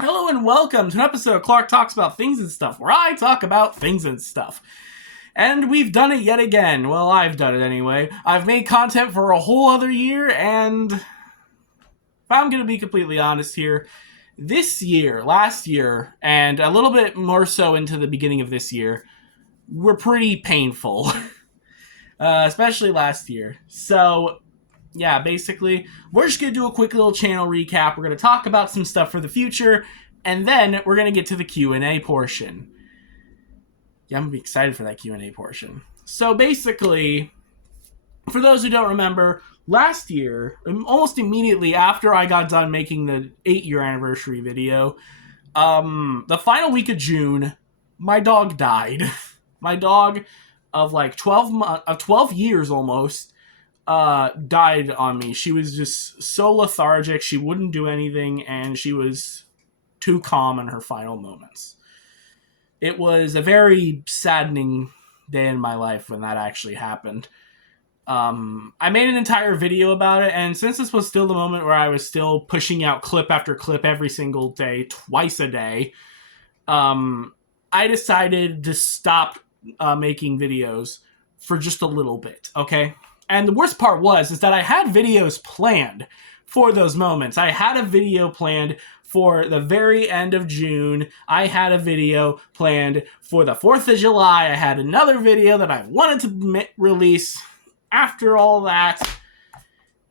Hello and welcome to an episode of Clark Talks About Things and Stuff, where I talk about things and stuff. And we've done it yet again. Well, I've done it anyway. I've made content for a whole other year, and if I'm going to be completely honest here, this year, last year, and a little bit more so into the beginning of this year, were pretty painful. Especially last year. So, yeah, basically, we're just going to do a quick little channel recap. We're going to talk about some stuff for the future, and then we're going to get to the Q&A portion. Yeah, I'm going to be excited for that Q&A portion. So basically, for those who don't remember, last year, almost immediately after I got done making the 8-year anniversary video, the final week of June, my dog died. My dog of like 12 years almost, died on me. She was just so lethargic, she wouldn't do anything, and she was too calm in her final moments. It was a very saddening day in my life when that actually happened. I made an entire video about it, and since this was still the moment where I was still pushing out clip after clip every single day, twice a day, I decided to stop making videos for just a little bit, okay? And the worst part is that I had videos planned for those moments. I had a video planned for the very end of June. I had a video planned for the 4th of July. I had another video that I wanted to release after all that.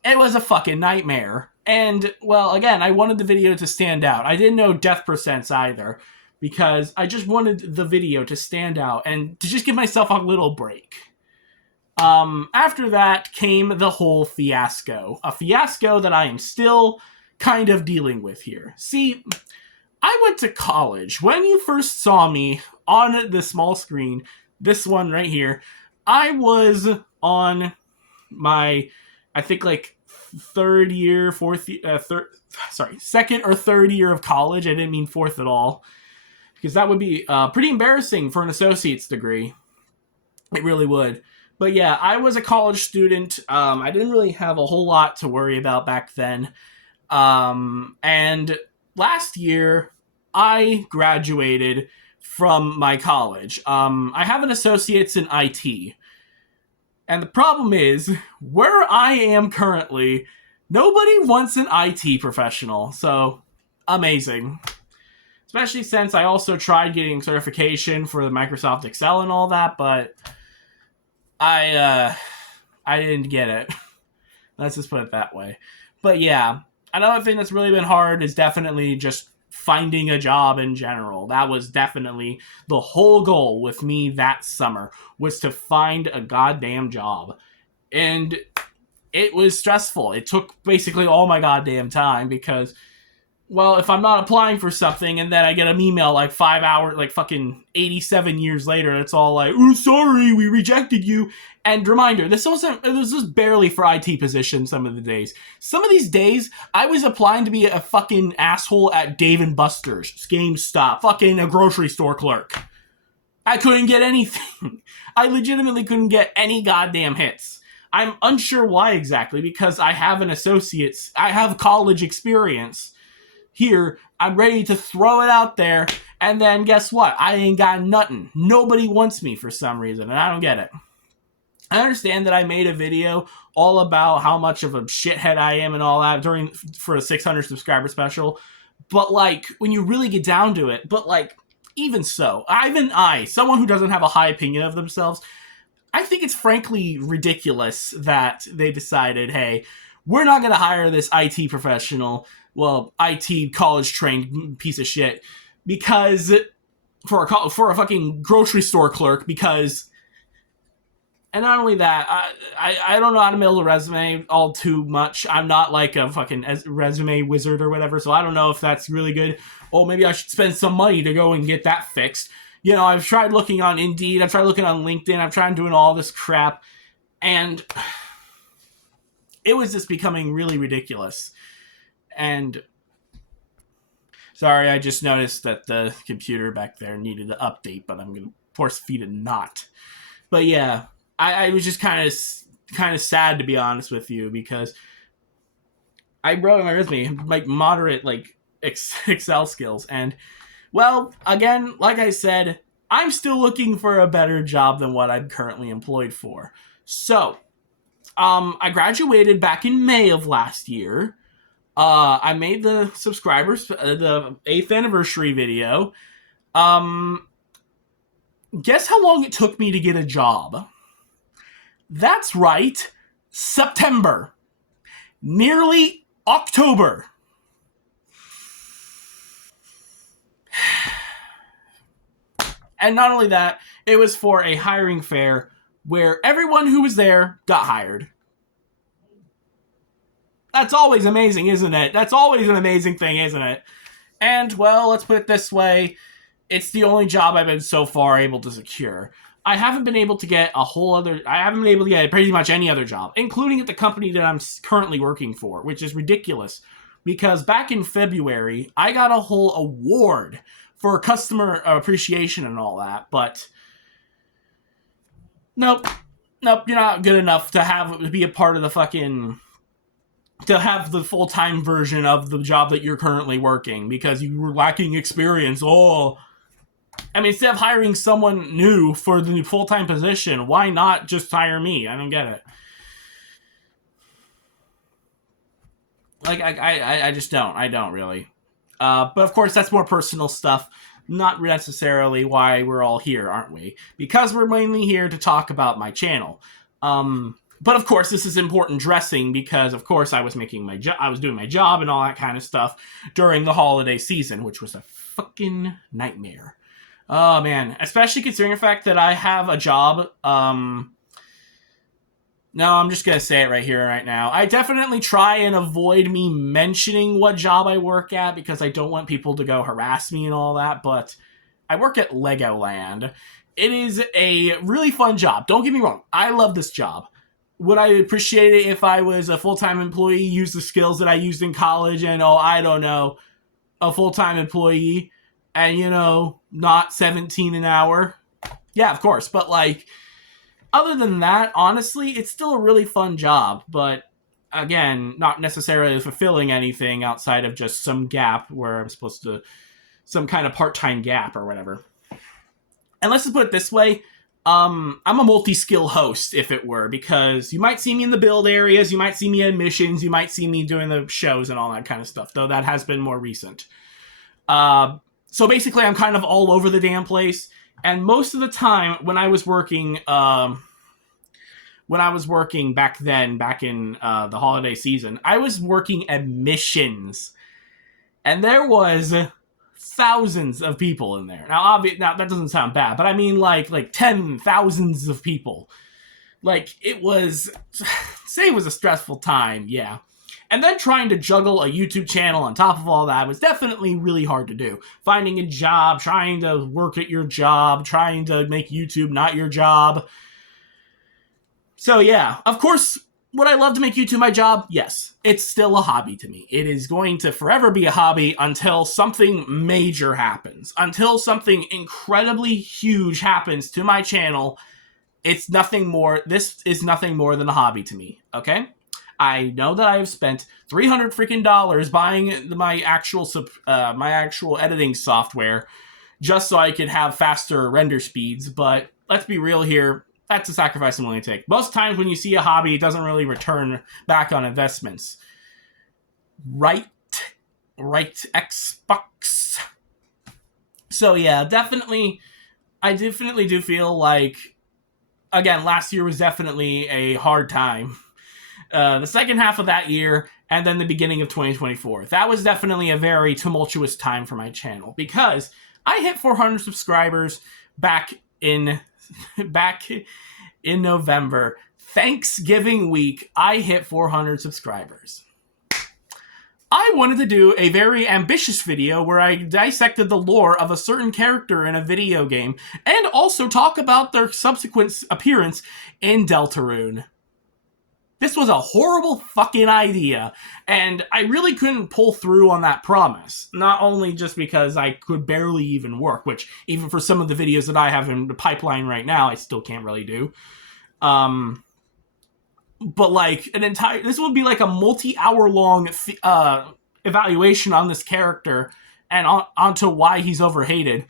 It was a fucking nightmare. And, well, again, I wanted the video to stand out. I didn't know death percents either, because I just wanted the video to stand out and to just give myself a little break. After that came the whole fiasco. A fiasco that I am still kind of dealing with here. See, I went to college. When you first saw me on the small screen, this one right here, I was on my, I think like second or third year of college. I didn't mean fourth at all, because that would be pretty embarrassing for an associate's degree. It really would. But yeah, I was a college student. I didn't really have a whole lot to worry about back then. And last year, I graduated from my college. I have an associate's in IT. And the problem is, where I am currently, nobody wants an IT professional. So, amazing. Especially since I also tried getting certification for the Microsoft Excel and all that, but I didn't get it. Let's just put it that way. But yeah, another thing that's really been hard is definitely just finding a job in general. That was definitely the whole goal with me that summer, was to find a goddamn job. And it was stressful. It took basically all my goddamn time because, well, if I'm not applying for something and then I get an email like 5 hours, like fucking 87 years later, it's all like, oh, sorry, we rejected you. And reminder, it was just barely for IT positions some of the days. Some of these days, I was applying to be a fucking asshole at Dave & Buster's, GameStop, fucking a grocery store clerk. I couldn't get anything. I legitimately couldn't get any goddamn hits. I'm unsure why exactly, because I have I have college experience. Here, I'm ready to throw it out there, and then guess what? I ain't got nothing. Nobody wants me for some reason, and I don't get it. I understand that I made a video all about how much of a shithead I am and all that for a 600 subscriber special, but like, when you really get down to it, even so, someone who doesn't have a high opinion of themselves, I think it's frankly ridiculous that they decided, hey, we're not going to hire this IT professional, well, IT college-trained piece of shit, because for a fucking grocery store clerk, because, and not only that, I don't know how to build a resume all too much. I'm not like a fucking resume wizard or whatever, so I don't know if that's really good. Oh, maybe I should spend some money to go and get that fixed. You know, I've tried looking on Indeed, I've tried looking on LinkedIn, I've tried doing all this crap, and it was just becoming really ridiculous. And sorry, I just noticed that the computer back there needed an update, but I'm gonna force feed it not. But yeah, I was just kind of sad, to be honest with you, because I wrote in my resume like moderate, like Excel skills. And, well, again, like I said, I'm still looking for a better job than what I'm currently employed for. So, I graduated back in May of last year. I made the subscribers, the 8th anniversary video. Guess how long it took me to get a job? That's right, September. Nearly October. And not only that, it was for a hiring fair where everyone who was there got hired. That's always amazing, isn't it? That's always an amazing thing, isn't it? And, well, let's put it this way. It's the only job I've been so far able to secure. I haven't been able to get pretty much any other job, including at the company that I'm currently working for, which is ridiculous. Because back in February, I got a whole award for customer appreciation and all that, but nope, you're not good enough to be a part of the to have the full-time version of the job that you're currently working because you were lacking experience. Oh, I mean, instead of hiring someone new for the full-time position, why not just hire me? I don't get it. Like, I just don't. I don't really. But of course, that's more personal stuff. Not necessarily why we're all here, aren't we? Because we're mainly here to talk about my channel. But of course, this is important dressing because, of course, I was doing my job and all that kind of stuff during the holiday season, which was a fucking nightmare. Oh man, especially considering the fact that I have a job. No, I'm just going to say it right here, right now. I definitely try and avoid me mentioning what job I work at because I don't want people to go harass me and all that, but I work at Legoland. It is a really fun job. Don't get me wrong. I love this job. Would I appreciate it if I was a full-time employee, use the skills that I used in college and, I don't know, a full-time employee and, not 17 an hour? Yeah, of course. But, other than that, honestly, it's still a really fun job, but again, not necessarily fulfilling anything outside of just some gap where I'm supposed to, some kind of part-time gap or whatever. And let's just put it this way, I'm a multi-skill host, if it were, because you might see me in the build areas, you might see me in missions, you might see me doing the shows and all that kind of stuff, though that has been more recent. So basically, I'm kind of all over the damn place. And most of the time, when I was working back in the holiday season, I was working at missions, and there was thousands of people in there. Now, that doesn't sound bad, but I mean like 10,000s of people. It was a stressful time, yeah. And then trying to juggle a YouTube channel on top of all that was definitely really hard to do. Finding a job, trying to work at your job, trying to make YouTube not your job. So yeah, of course, would I love to make YouTube my job? Yes. It's still a hobby to me. It is going to forever be a hobby until something major happens. Until something incredibly huge happens to my channel, this is nothing more than a hobby to me, okay? I know that I have spent $300 freaking dollars buying my actual editing software just so I could have faster render speeds, but let's be real here, that's a sacrifice I'm willing to take. Most times when you see a hobby, it doesn't really return back on investments. Right, Xbox. So yeah, I definitely do feel like, again, last year was definitely a hard time. The second half of that year, and then the beginning of 2024. That was definitely a very tumultuous time for my channel, because I hit 400 subscribers back in November. Thanksgiving week, I hit 400 subscribers. I wanted to do a very ambitious video where I dissected the lore of a certain character in a video game, and also talk about their subsequent appearance in Deltarune. This was a horrible fucking idea, and I really couldn't pull through on that promise. Not only just because I could barely even work, which even for some of the videos that I have in the pipeline right now, I still can't really do. But this would be like a multi-hour long evaluation on this character and onto why he's overhated.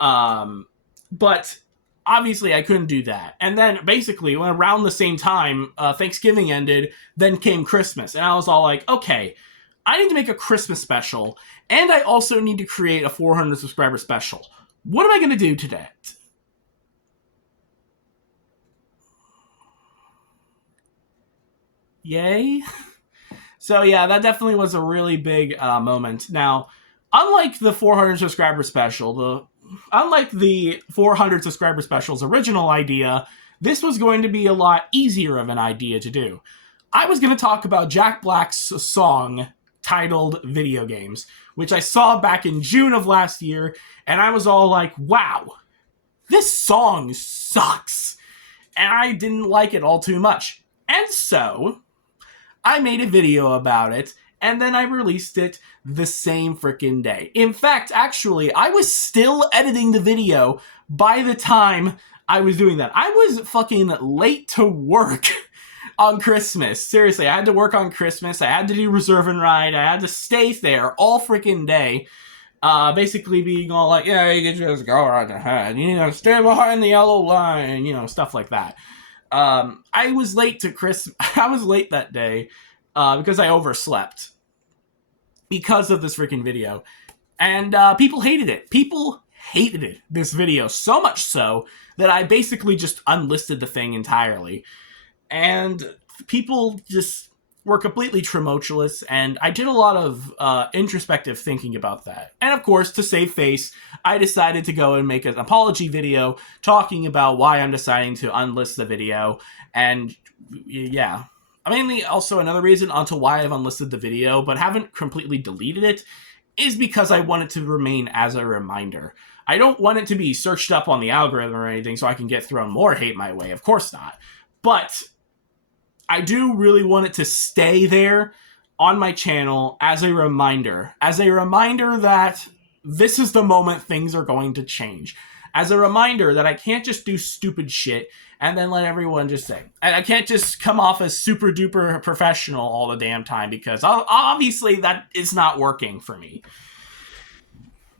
But obviously I couldn't do that. And then basically when around the same time Thanksgiving ended, then came Christmas. And I was all like, okay, I need to make a Christmas special. And I also need to create a 400 subscriber special. What am I going to do today? Yay. So yeah, that definitely was a really big moment. Now, unlike the 400 subscriber special, unlike the 400 subscriber special's original idea, this was going to be a lot easier of an idea to do. I was going to talk about Jack Black's song titled Video Games, which I saw back in June of last year, and I was all like, wow, this song sucks. And I didn't like it all too much. And so I made a video about it, and then I released it the same freaking day. In fact, actually, I was still editing the video by the time I was doing that. I was fucking late to work on Christmas. Seriously, I had to work on Christmas. I had to do Reserve and Ride. I had to stay there all freaking day. Basically being all like, yeah, you can just go right ahead. Stay behind the yellow line, stuff like that. I was late to Christmas. I was late that day because I overslept because of this freaking video. And people hated it. People hated this video so much so that I basically just unlisted the thing entirely. And people just were completely tumultuous, and I did a lot of introspective thinking about that. And of course, to save face, I decided to go and make an apology video talking about why I'm deciding to unlist the video. And yeah, mainly also another reason onto why I've unlisted the video, but haven't completely deleted it, is because I want it to remain as a reminder. I don't want it to be searched up on the algorithm or anything so I can get thrown more hate my way. Of course not. But I do really want it to stay there on my channel as a reminder that this is the moment things are going to change. As a reminder that I can't just do stupid shit and then let everyone just say. And I can't just come off as super duper professional all the damn time, because obviously that is not working for me.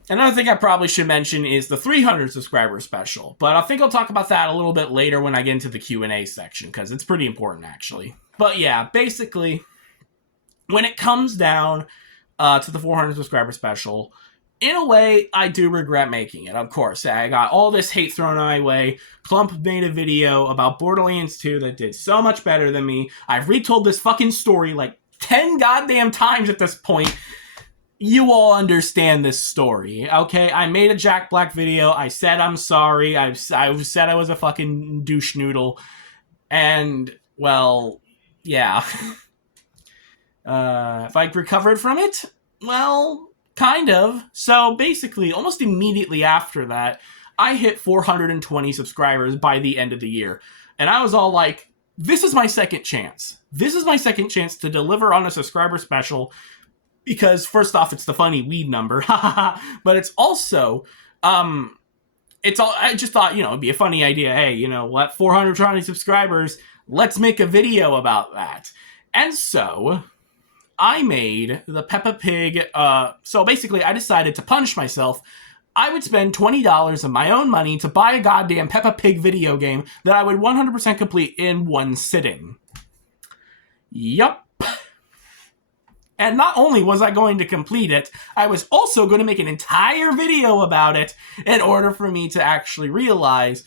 Another thing I probably should mention is the 300 subscriber special, but I think I'll talk about that a little bit later when I get into the Q&A section, because it's pretty important, actually. But yeah, basically, when it comes down to the 400 subscriber special, in a way, I do regret making it, of course. I got all this hate thrown my way. Clump made a video about Borderlands 2 that did so much better than me. I've retold this fucking story like 10 goddamn times at this point. You all understand this story, okay? I made a Jack Black video. I said I'm sorry. I said I was a fucking douche noodle. And, well, yeah. If I recovered from it? Well, kind of. So, basically, almost immediately after that, I hit 420 subscribers by the end of the year. And I was all like, this is my second chance. This is my second chance to deliver on a subscriber special. Because, first off, it's the funny weed number, but it's also, I just thought, it'd be a funny idea. Hey, you know what, 420 subscribers, let's make a video about that. And so, I made the Peppa Pig, so basically, I decided to punish myself. I would spend $20 of my own money to buy a goddamn Peppa Pig video game that I would 100% complete in one sitting. Yup. And not only was I going to complete it, I was also going to make an entire video about it in order for me to actually realize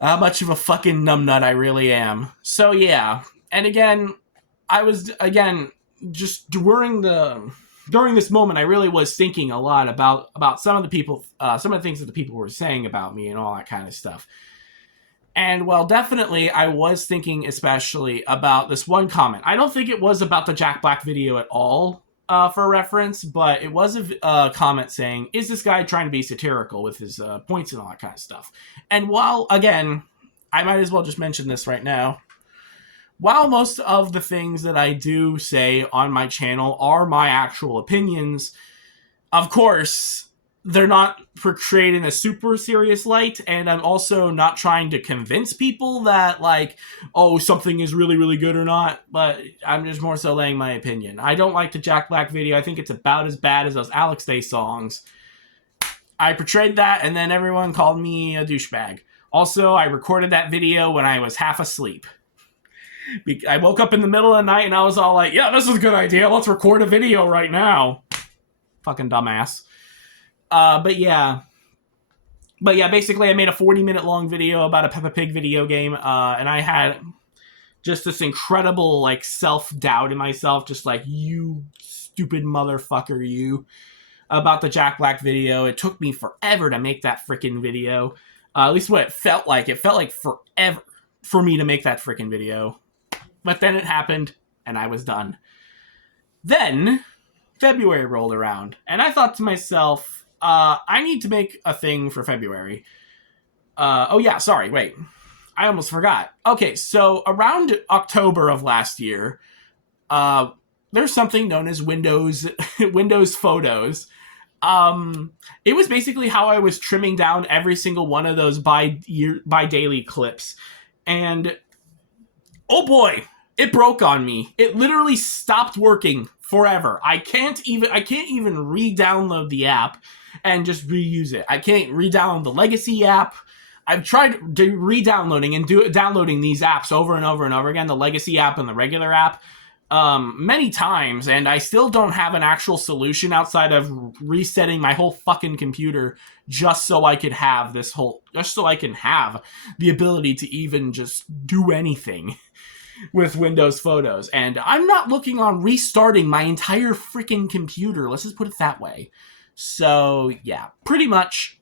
how much of a fucking numbnut I really am. So yeah, and again, just during this moment, I really was thinking a lot about some of the things that the people were saying about me and all that kind of stuff. And, well, definitely, I was thinking especially about this one comment. I don't think it was about the Jack Black video at all, for reference, but it was a comment saying, is this guy trying to be satirical with his points and all that kind of stuff? And while, again, I might as well just mention this right now, while most of the things that I do say on my channel are my actual opinions, of course, they're not portrayed in a super serious light, and I'm also not trying to convince people that, like, oh, something is really, really good or not, but I'm just more so laying my opinion. I don't like the Jack Black video. I think it's about as bad as those Alex Day songs. I portrayed that, and then everyone called me a douchebag. Also, I recorded that video when I was half asleep. I woke up in the middle of the night, and I was all like, yeah, this is a good idea. Let's record a video right now. Fucking dumbass. But yeah, basically I made a 40-minute long video about a Peppa Pig video game, and I had just this incredible, like, self-doubt in myself, just like, you stupid motherfucker, you, about the Jack Black video. It took me forever to make that freaking video, at least what it felt like. It felt like forever for me to make that freaking video, but then it happened, and I was done. Then February rolled around, and I thought to myself, I need to make a thing for February. Oh yeah, sorry, wait. I almost forgot. Okay, so around October of last year, there's something known as Windows Photos. It was basically how I was trimming down every single one of those by daily clips. And oh boy, it broke on me. It literally stopped working forever. I can't even re-download the app and just reuse it. I can't re-download the legacy app. I've tried re-downloading and downloading these apps over and over and over again, the legacy app and the regular app, many times, and I still don't have an actual solution outside of resetting my whole fucking computer just so I can have the ability to even just do anything with Windows Photos. And I'm not looking on restarting my entire freaking computer. Let's just put it that way. So yeah, pretty much,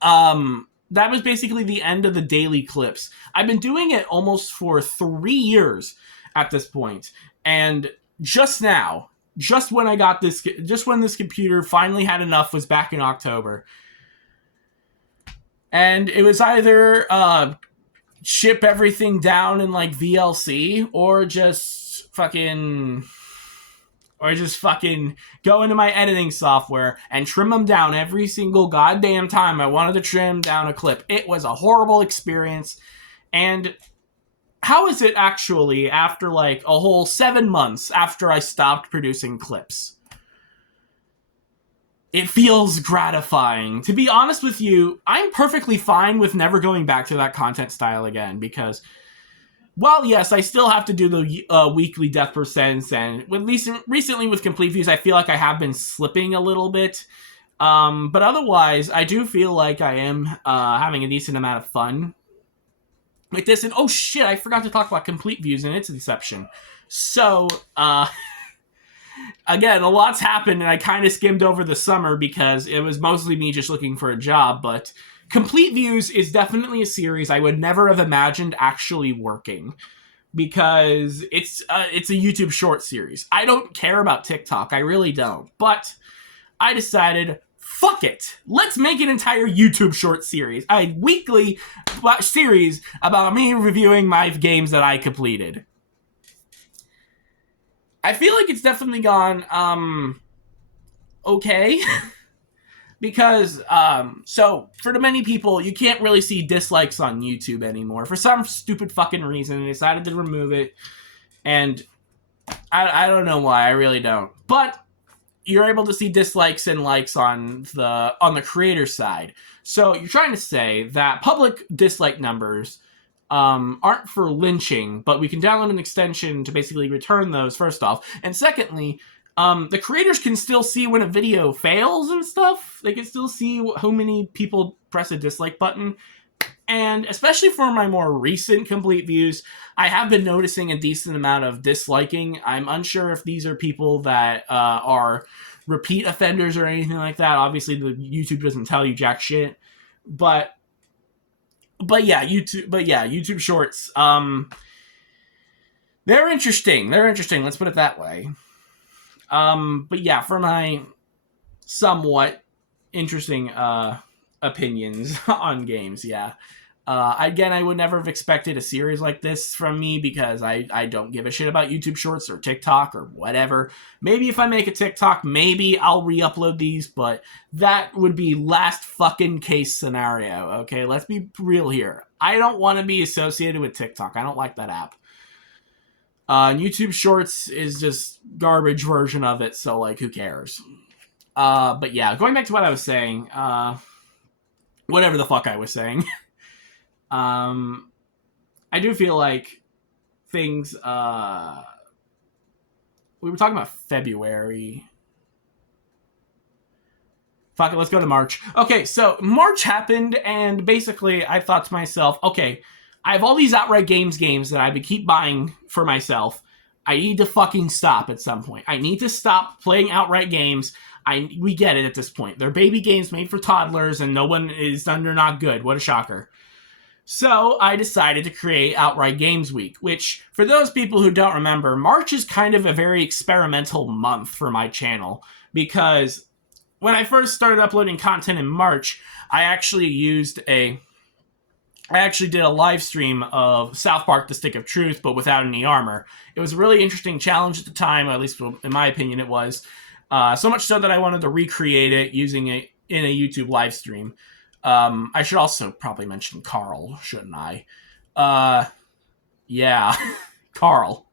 that was basically the end of the daily clips. I've been doing it almost for 3 years at this point. And just now, just when this computer finally had enough, was back in October. And it was either, ship everything down in like VLC or just fucking go into my editing software and trim them down every single goddamn time I wanted to trim down a clip. It was a horrible experience. And how is it actually after like a whole 7 months after I stopped producing clips? It feels gratifying. To be honest with you, I'm perfectly fine with never going back to that content style again because, well, yes, I still have to do the weekly death percents, and recently with complete views, I feel like I have been slipping a little bit. But otherwise, I do feel like I am having a decent amount of fun with this. And oh shit, I forgot to talk about complete views and its inception. So, again, a lot's happened, and I kind of skimmed over the summer because it was mostly me just looking for a job, but Complete Views is definitely a series I would never have imagined actually working because it's a YouTube short series. I don't care about TikTok, I really don't, but I decided, fuck it, let's make an entire YouTube short series, a weekly series about me reviewing my games that I completed. I feel like it's definitely gone, okay. Because, so, for the many people, you can't really see dislikes on YouTube anymore. For some stupid fucking reason, they decided to remove it. And I don't know why, I really don't. But you're able to see dislikes and likes on the creator side. So, you're trying to say that public dislike numbers aren't for lynching, but we can download an extension to basically return those, first off. And secondly, the creators can still see when a video fails and stuff. They can still see how many people press a dislike button. And especially for my more recent complete views, I have been noticing a decent amount of disliking. I'm unsure if these are people that are repeat offenders or anything like that. Obviously, the YouTube doesn't tell you jack shit. But yeah, YouTube Shorts. They're interesting. Let's put it that way. But yeah, for my somewhat interesting opinions on games, yeah. Again, I would never have expected a series like this from me because I don't give a shit about YouTube Shorts or TikTok or whatever. Maybe if I make a TikTok, maybe I'll re-upload these, but that would be last fucking case scenario, okay? Let's be real here. I don't want to be associated with TikTok. I don't like that app. YouTube Shorts is just garbage version of it, so, like, who cares? But yeah, going back to what I was saying, whatever the fuck I was saying. I do feel like things, we were talking about February. Fuck it, let's go to March. Okay, so March happened, and basically I thought to myself, okay, I have all these Outright games that I would keep buying for myself. I need to fucking stop at some point. I need to stop playing Outright games. We get it at this point. They're baby games made for toddlers, and no one is done. They're not good. What a shocker. So I decided to create Outright Games Week, which, for those people who don't remember, March is kind of a very experimental month for my channel, because when I first started uploading content in March, I actually did a live stream of South Park: The Stick of Truth, but without any armor. It was a really interesting challenge at the time, at least in my opinion it was. So much so that I wanted to recreate it using it in a YouTube live stream. I should also probably mention Carl, shouldn't I? Yeah, Carl.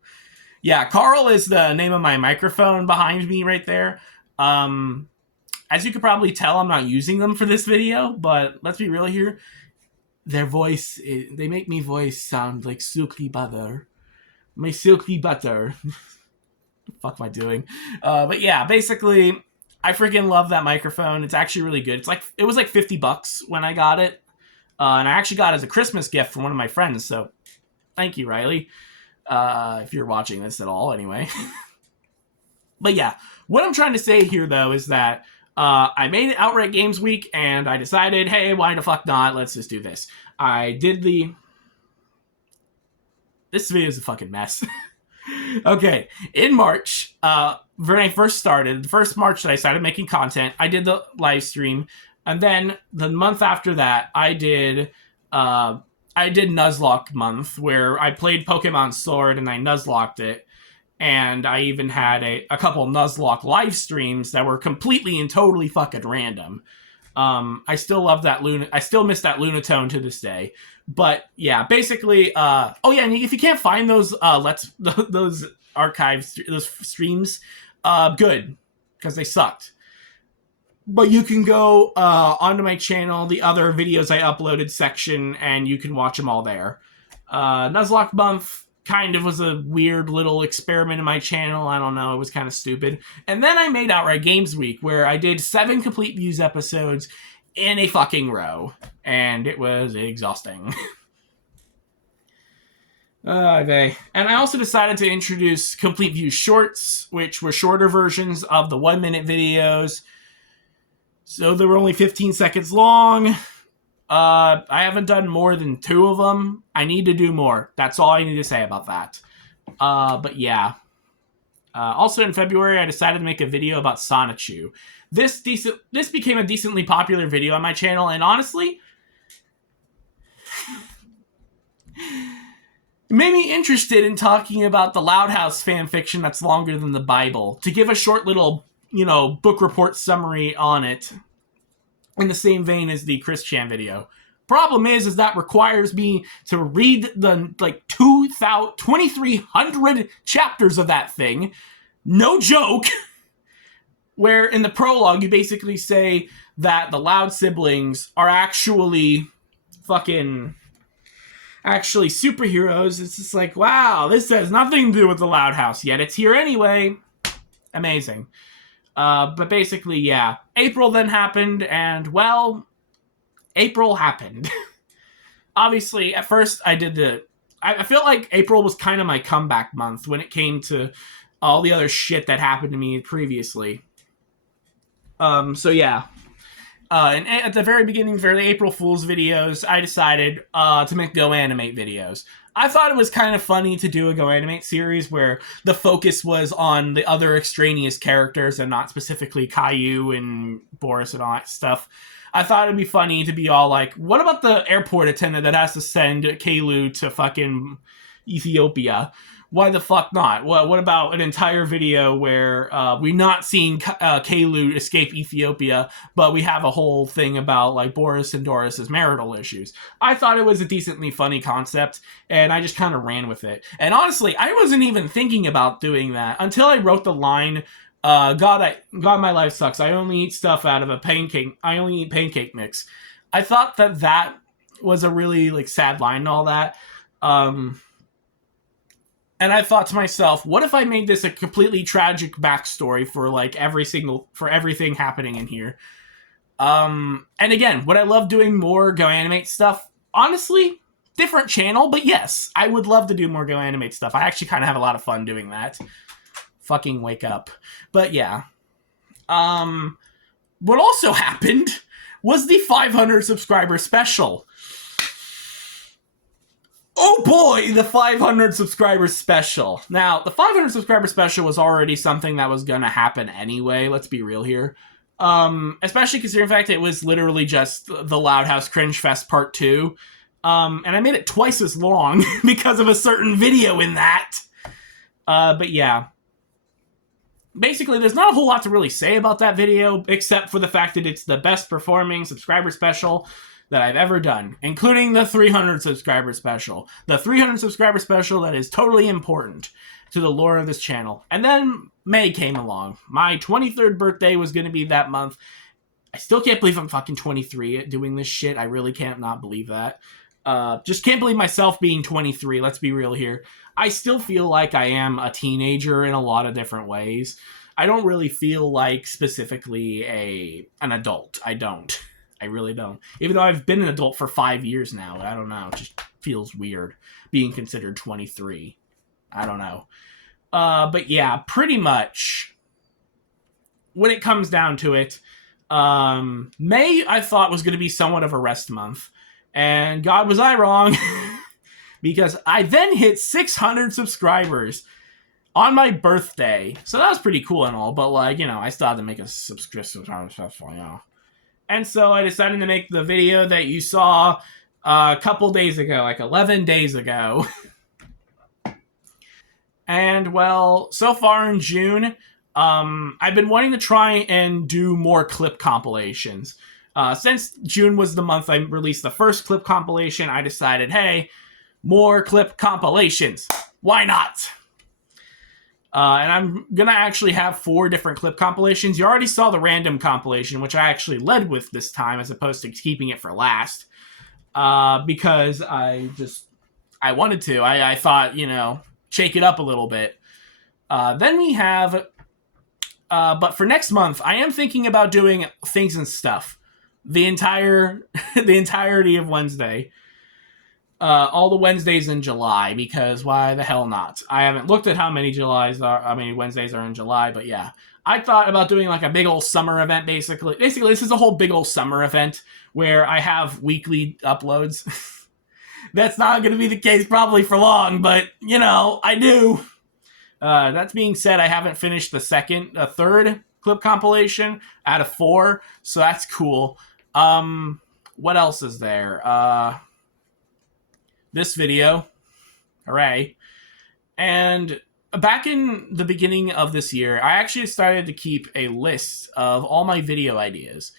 Yeah, Carl is the name of my microphone behind me right there. As you could probably tell, I'm not using them for this video, but let's be real here. Their voice, they make me voice sound like silky butter. My silky butter. What the fuck am I doing? But yeah, basically, I freaking love that microphone. It's actually really good. It was like $50 when I got it. And I actually got it as a Christmas gift from one of my friends, so thank you, Riley. If you're watching this at all, anyway. But yeah, what I'm trying to say here, though, is that I made it Outright Games Week, and I decided, hey, why the fuck not? Let's just do this. This video is a fucking mess. Okay, in March, when I first started, the first March that I started making content, I did the live stream, and then the month after that, I did Nuzlocke month, where I played Pokemon Sword and I Nuzlocked it, and I even had a couple Nuzlocke live streams that were completely and totally fucking random. I still love that I still miss that Lunatone to this day. But yeah, basically, oh yeah, and if you can't find those those archives, those streams, good, because they sucked. But you can go onto my channel, the other videos I uploaded section, and you can watch them all there. Nuzlocke month kind of was a weird little experiment in my channel. I don't know, it was kind of stupid. And then I made Outright Games Week, where I did 7 complete views episodes in a fucking row, and it was exhausting. Okay. And I also decided to introduce Complete View Shorts, which were shorter versions of the 1-minute videos. So they were only 15 seconds long. I haven't done more than 2 of them. I need to do more. That's all I need to say about that. But yeah. Also in February, I decided to make a video about Sonichu. This became a decently popular video on my channel, and honestly, it made me interested in talking about the Loud House fanfiction that's longer than the Bible, to give a short little, book report summary on it, in the same vein as the Chris Chan video. Problem is that requires me to read the 2,300 chapters of that thing. No joke. Where in the prologue you basically say that the Loud siblings are actually superheroes. It's just like, wow, this has nothing to do with the Loud House, yet it's here anyway. Amazing. But basically, yeah. April then happened, and, well, April happened. Obviously, at first, I feel like April was kind of my comeback month when it came to all the other shit that happened to me previously. So yeah. And at the very beginning for the April Fool's videos, I decided to make GoAnimate videos. I thought it was kind of funny to do a GoAnimate series where the focus was on the other extraneous characters and not specifically Caillou and Boris and all that stuff. I thought it'd be funny to be all like, what about the airport attendant that has to send Caillou to fucking Ethiopia? Why the fuck not? What about an entire video where we're not seeing Caillou escape Ethiopia, but we have a whole thing about like Boris and Doris's marital issues? I thought it was a decently funny concept, and I just kind of ran with it. And honestly, I wasn't even thinking about doing that until I wrote the line, God, my life sucks. I only eat stuff out of a pancake. I only eat pancake mix. I thought that was a really like sad line and all that. And I thought to myself, what if I made this a completely tragic backstory for like for everything happening in here? And again, would I love doing more GoAnimate stuff? Honestly, different channel, but yes, I would love to do more GoAnimate stuff. I actually kind of have a lot of fun doing that. Fucking wake up. But yeah. What also happened was the 500 subscriber special. Oh boy, the 500 subscriber special. Now, the 500 subscriber special was already something that was gonna happen anyway, let's be real here. Especially considering the fact that it was literally just the Loud House Cringe Fest Part 2. And I made it twice as long because of a certain video in that. But yeah. Basically, there's not a whole lot to really say about that video, except for the fact that it's the best performing subscriber special that I've ever done, including the 300 subscriber special. The 300 subscriber special that is totally important to the lore of this channel. And then May came along. My 23rd birthday was going to be that month. I still can't believe I'm fucking 23 doing this shit. I really can't not believe that. Just can't believe myself being 23. Let's be real here. I still feel like I am a teenager in a lot of different ways. I don't really feel like specifically an adult. I don't. I really don't. Even though I've been an adult for 5 years now. I don't know. It just feels weird being considered 23. I don't know. But yeah, pretty much when it comes down to it, May I thought was going to be somewhat of a rest month. And God, was I wrong. Because I then hit 600 subscribers on my birthday. So that was pretty cool and all. But like, you know, I still had to make a subscription. You know. And so I decided to make the video that you saw a couple days ago, like 11 days ago. And well, so far in June, I've been wanting to try and do more clip compilations. Since June was the month I released the first clip compilation, I decided, hey, more clip compilations. Why not? And I'm going to actually have 4 different clip compilations. You already saw the random compilation, which I actually led with this time as opposed to keeping it for last. Because I wanted to. I thought, you know, shake it up a little bit. Then we have, but for next month, I am thinking about doing Things and Stuff. The entirety of Wednesday. All the Wednesdays in July, because why the hell not? I haven't looked at how many Wednesdays are in July, but yeah. I thought about doing like a big old summer event, basically. Basically, this is a whole big old summer event where I have weekly uploads. That's not going to be the case probably for long, but, you know, I do. That being said, I haven't finished the third clip compilation out of 4, so that's cool. What else is there? This video. Hooray. And back in the beginning of this year, I actually started to keep a list of all my video ideas.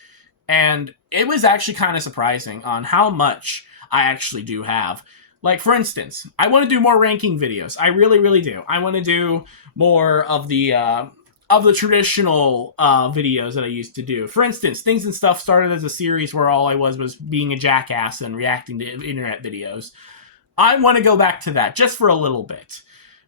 And it was actually kind of surprising on how much I actually do have. Like, for instance, I want to do more ranking videos. I really, really do. I want to do more of the traditional videos that I used to do. For instance, Things and Stuff started as a series where all I was being a jackass and reacting to internet videos. I want to go back to that just for a little bit.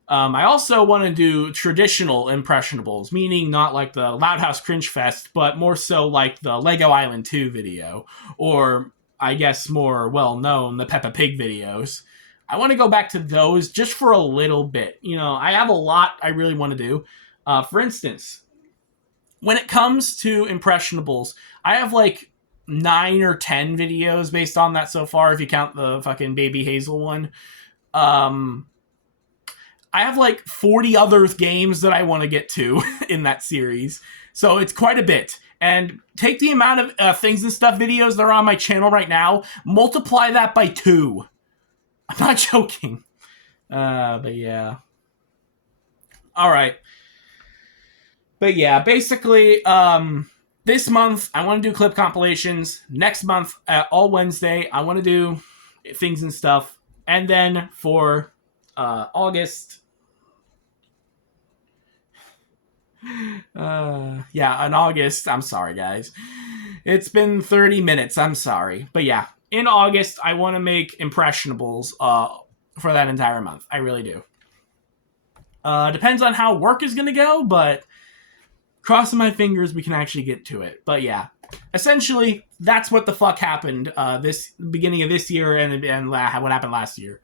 I also want to do traditional impressionables, meaning not like the Loud House Cringe Fest, but more so like the Lego Island 2 video, or I guess more well-known, the Peppa Pig videos. I want to go back to those just for a little bit. You know, I have a lot I really want to do. For instance, when it comes to impressionables, I have like 9 or 10 videos based on that so far, if you count the fucking Baby Hazel one. I have like 40 other games that I want to get to in that series. So it's quite a bit. And take the amount of things and stuff videos that are on my channel right now, multiply that by 2. I'm not joking. But yeah. All right. But yeah, basically, this month I want to do clip compilations. Next month, all Wednesday, I want to do things and stuff. And then for August, yeah, in August, I'm sorry, guys. It's been 30 minutes. I'm sorry. But yeah, in August, I want to make impressionables for that entire month. I really do. Depends on how work is going to go, but crossing my fingers we can actually get to it. But yeah, essentially, that's what the fuck happened this beginning of this year and what happened last year.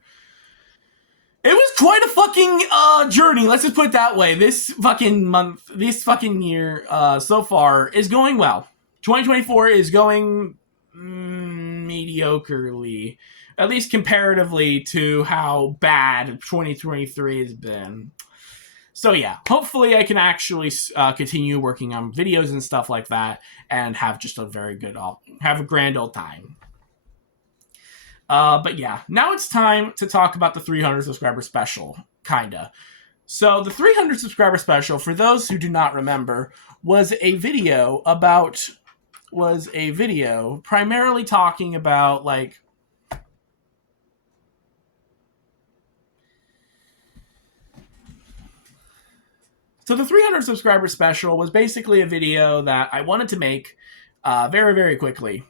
It was quite a fucking journey. Let's just put it that way. This fucking month, this fucking year so far is going well. 2024 is going mediocrely, at least comparatively to how bad 2023 has been. So yeah, hopefully I can actually continue working on videos and stuff like that and have just a very good, have a grand old time. But yeah, now it's time to talk about the 300 subscriber special, kinda. So the 300 subscriber special, for those who do not remember, was a video primarily talking about, like, so the 300 subscriber special was basically a video that I wanted to make very, very quickly.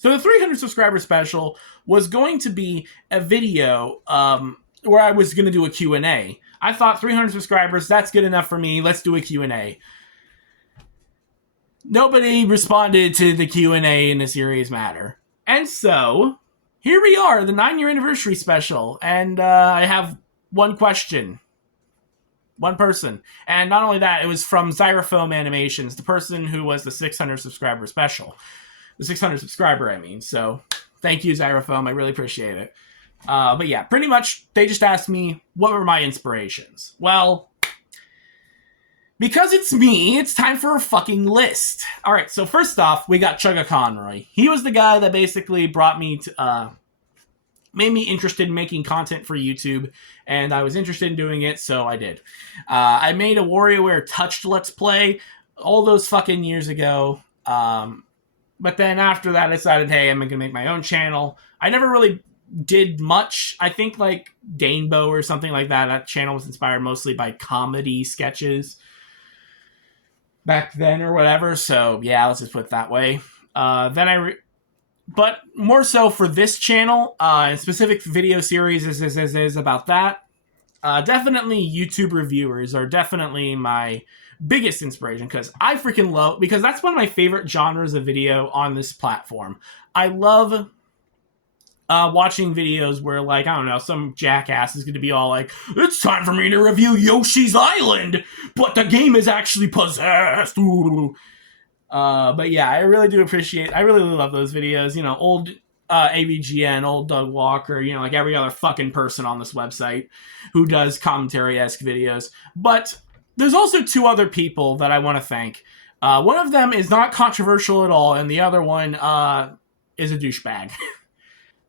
So the 300 subscriber special was going to be a video where I was going to do a Q&A. I thought 300 subscribers, that's good enough for me. Let's do a Q&A. Nobody responded to the Q&A in a serious matter. And so, here we are, the 9-year anniversary special. And I have one question. One person. And not only that, it was from Zyrofoam Animations, the person who was the 600 subscriber special. The 600 subscriber, I mean. So, thank you, Zyrofoam. I really appreciate it. But yeah, pretty much, they just asked me, what were my inspirations? Well, because it's me, it's time for a fucking list. Alright, so first off, we got Chugga Conroy. He was the guy that basically brought me to, made me interested in making content for YouTube, and I was interested in doing it, so I did. I made a WarioWare Touched Let's Play all those fucking years ago. But then after that, I decided, hey, I'm going to make my own channel. I never really did much. I think like Danebo or something like that. That channel was inspired mostly by comedy sketches back then or whatever. So yeah, let's just put it that way. But more so for this channel, specific video series is about that. Definitely YouTube reviewers are definitely my biggest inspiration, because I freaking love, because that's one of my favorite genres of video on this platform. I love watching videos where, like, I don't know, some jackass is going to be all like, it's time for me to review Yoshi's Island, but the game is actually possessed. But yeah, I really do appreciate, I really love those videos. You know, old AVGN, old Doug Walker, you know, like every other fucking person on this website who does commentary-esque videos. But there's also 2 other people that I want to thank. One of them is not controversial at all, and the other one is a douchebag.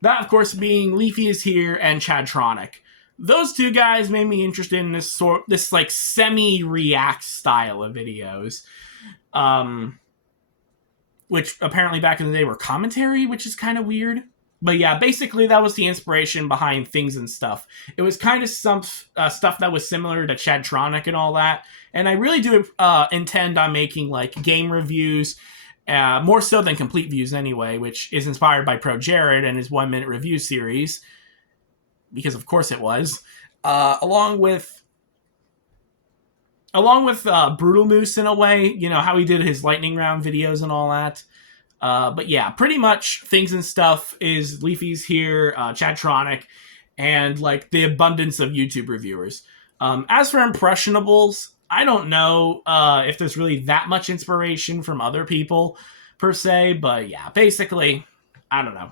That, of course, being Leafy is Here and Chadtronic. Those 2 guys made me interested in this like semi-react style of videos. Which apparently back in the day were commentary, which is kind of weird. But yeah, basically that was the inspiration behind things and stuff. It was kind of some stuff that was similar to Chadtronic and all that. And I really do intend on making like game reviews, more so than complete views anyway, which is inspired by Pro Jared and his 1-minute review series. Because of course it was. Along with Brutal Moose in a way, you know, how he did his lightning round videos and all that. But yeah, pretty much things and stuff is Leafy's Here, Chadtronic, and like the abundance of YouTube reviewers. As for impressionables, I don't know if there's really that much inspiration from other people per se, but yeah, basically, I don't know.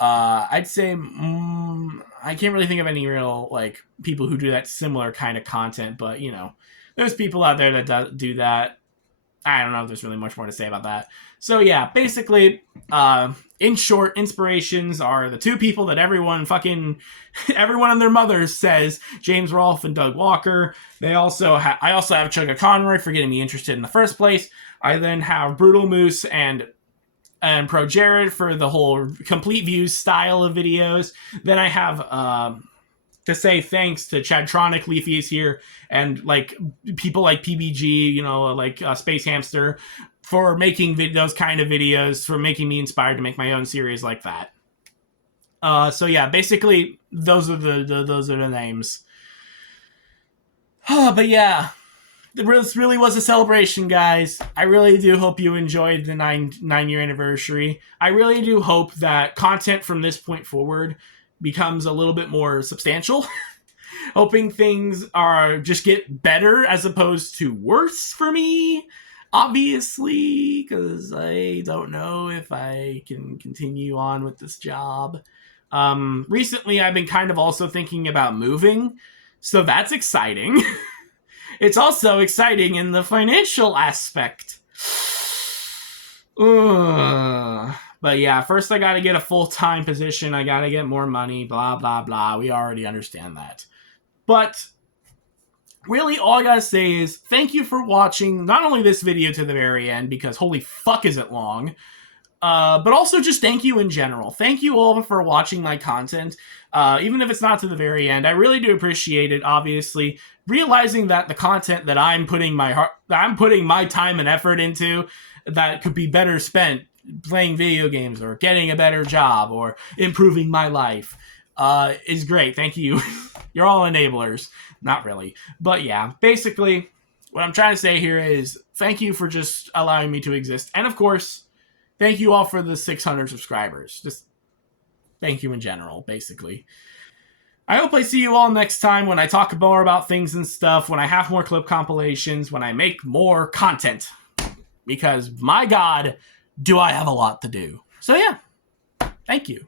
I'd say I can't really think of any real like people who do that similar kind of content, but you know, there's people out there that do that. I don't know if there's really much more to say about that. So yeah, basically, in short, inspirations are the two people that everyone and their mothers says, James Rolfe and Doug Walker. I also have Chugga Conroy for getting me interested in the first place. I then have Brutal Moose and Pro Jared for the whole complete views style of videos. Then I have to say thanks to Chadtronic, Leafy is here, and like people like PBG, you know, like Space Hamster, for making those kind of videos, for making me inspired to make my own series like that. So yeah, basically those are the names. But yeah, this really was a celebration, guys. I really do hope you enjoyed the 9-year anniversary. I really do hope that content from this point forward becomes a little bit more substantial. Hoping things are just get better as opposed to worse for me, obviously, because I don't know if I can continue on with this job. Recently, I've been kind of also thinking about moving, so that's exciting. It's also exciting in the financial aspect. But yeah, first I gotta get a full-time position, I gotta get more money, blah, blah, blah. We already understand that. But really, all I gotta say is thank you for watching not only this video to the very end, because holy fuck is it long, but also just thank you in general. Thank you all for watching my content, even if it's not to the very end. I really do appreciate it, obviously. Realizing that the content that I'm putting my time and effort into that could be better spent playing video games or getting a better job or improving my life is great. Thank you. You're all enablers. Not really. But yeah, basically, what I'm trying to say here is thank you for just allowing me to exist. And of course, thank you all for the 600 subscribers. Just thank you in general, basically. I hope I see you all next time when I talk more about things and stuff, when I have more clip compilations, when I make more content. Because, my God, do I have a lot to do. So yeah, thank you.